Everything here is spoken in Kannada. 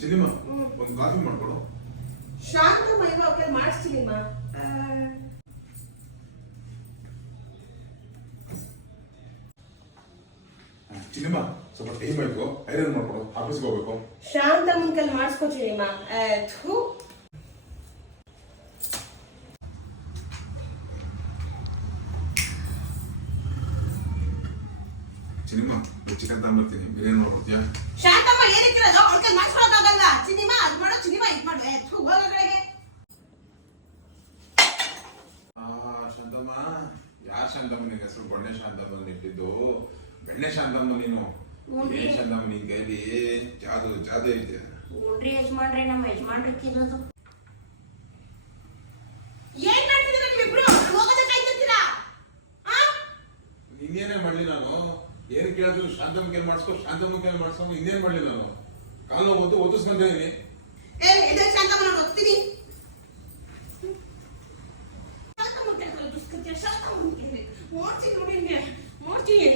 ಚಿನಿಮಾ ಒಂದು ಕಾಫಿ ಮಾಡ್ಕೊಡು. ಶಾಂತಮ್ಮ ಇವಾಗ ಮಾಡಿಸ್ತೀನಿಮ್ಮ. ಚಿನಿಮಾ ಸ್ವಲ್ಪ ಟೈಮ್ ಆಯ್ತು, ಐರನ್ ಮಾಡ್ಕೊಡು, ಆಫೀಸ್ಗೆ ಹೋಗ್ಬೇಕು. ಶಾಂತಮ್ಮನ ಕೈಲಿ ಮಾಡಿಸ್ಕೊತೀನಿಮ್ಮ. ಚಿನಿಮಾ ಚಿಕನ್ ತಗೊಂಡ್ಬರ್ತೀನಿ, ಬಿರಿಯಾನಿ ಮಾಡ್ಕೊಡ್ತೀಯಾ? ಶಾಂತಮ್ಮ ಏನಕ್ಕಿರೋದು ಅವ್ರ ಕೈಲಿ ಮಾಡಿಸ್ಕೊಳಕ್ಕಾಗಲ್ಲ. ಚಿನಿಮಾ ಅದು ಮಾಡು, ಚಿನಿಮಾ ಇದು ಮಾಡು. ಹೋಗೋಗಳಿಗೆ ಶಾಂತಮ್ಮ, ಯಾರು ಶಾಂತಮ್ಮ? ನಿನ್ನ ಹೆಸರು ಬಣ್ಣೆ ಶಾಂತಮ್ಮ ಇಟ್ಟಿದ್ದು? ಬೆಣ್ಣೆ ಶಾಂತಮ್ಮ ನೀನು? ಏನ್ ಶಾಂತಮ್ಮ ನಿನ್ ಕೈಲಿ ಜಾದು ಜಾದು ಐತೆ. ನೋಡ್ರಿ ಯಜಮಾನ್ರೆ, ನಮ್ಮ ಯಜಮಾನ್ರಿಕ್ಕಿರೋದು. ಏನ್ ಮಾಡ್ತಿದ್ದೀರಾ ನೀವಿಬ್ರು? ಹೋಗೋದಕ್ಕೆ ಕಾಯ್ತಿರ್ತೀರಾ? ಇನ್ನೇನೇ ಮಾಡ್ಲಿ ನಾನು? ಏನು ಕೇಳಿದ್ರು ಶಾಂತಮ್ಮ ಕೈಲಿ ಮಾಡಿಸ್ಕೊ, ಶಾಂತಮ್ಮ ಕೈಲಿ ಮಾಡಿಸ್ಕೊ. ಇನ್ನೇನ್ ಮಾಡ್ಲಿ ನಾನು? ಕಾಲು ಒತ್ತಿಸ್ಕೊಂತೀನಿ. ಶಾಂತಮ್ಮ ನಾನು ಓದ್ತೀನಿ. ಮಾಡ್ತೀನಿ ನೋಡಿ, ಮಾಡ್ತೀನಿ.